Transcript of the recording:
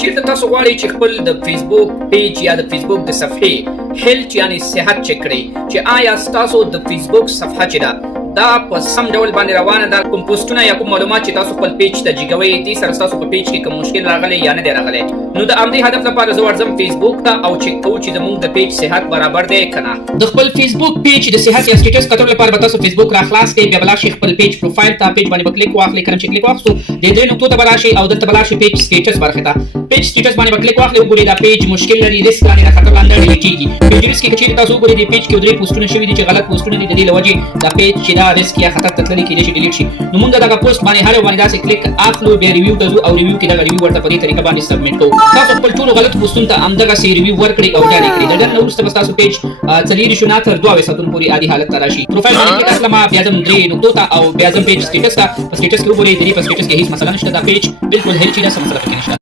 چیرته تاسو غواړئ چې خپل د فیسبوک پیج یا د فیسبوک د صفحې هیلث یعنی صحت چک کړئ چې آیا ستاسو د فیسبوک صفحه چې ده دا په سم ډول باندې روانه ده، کوم پوسټونه یا کوم معلومات چې تاسو خپل پیج ته جګوئ دې سره ستاسو په پیج کې کوم مشکل راغلی یا نه دی راغلی، نو د همدې هدف لپاره زه ورځم فیسبوک ته او چک کوو چې زموږ د پیج صحت برابر دی که نه. د خپل فیسبوک پیج د صحت یا سټیټس کتلو لپاره به تاسو فیسبوک را خلاص کړئ، بیا به راشئ خپل پیج پروفایل ته، پیج باندې به کلیک واخلئ. کله چې کلیک واخلو د درې نقطو ته به راشئ او دلته به راشئ پیج سټیټس برخه ته. پیج سټیټس باندې به کلیک واخلئ، وګورئ دا پیج مشکل لري، ریسک لاندې د خطر لاندې ډیلیټ کیږي. پیج ریسک کې چیرې تاسو وګورئ د پیج کې درې پوسټونه شوي دي چې غلط پوسټونه دي، د دې له وجې دا پیج چې دا ریسک یا خطر تللی کېدای شي ډیلیټ شي. نو موږ دغه پوسټ باندې هر یو باندې داسې کلیک اخلو، بیا ریویو ته ځو او ریویو کې دغه ریویو ورته په دې طریقه باندې سبمیټ کوو. تاسو خپل ټولو غلط پوسټونو ته همدغسې ریویو ورکړئ او ډن یې کړئ. د ډن نه وروسته به ستاسو پیج څلېرویشت شو نه تر 22 ساعتونو پورې عادي حالت ته راشي. پروفایل باندې کلیک اخلم، بیا ځم درې نقطو ته او بیا ځم پیج سټیټس ته. په سټیټس کې وګورئ د دې په سټیټس کې هیڅ مسله نشته، دا پیج بالکل هیڅ چیزه سم مسله پکې نشته.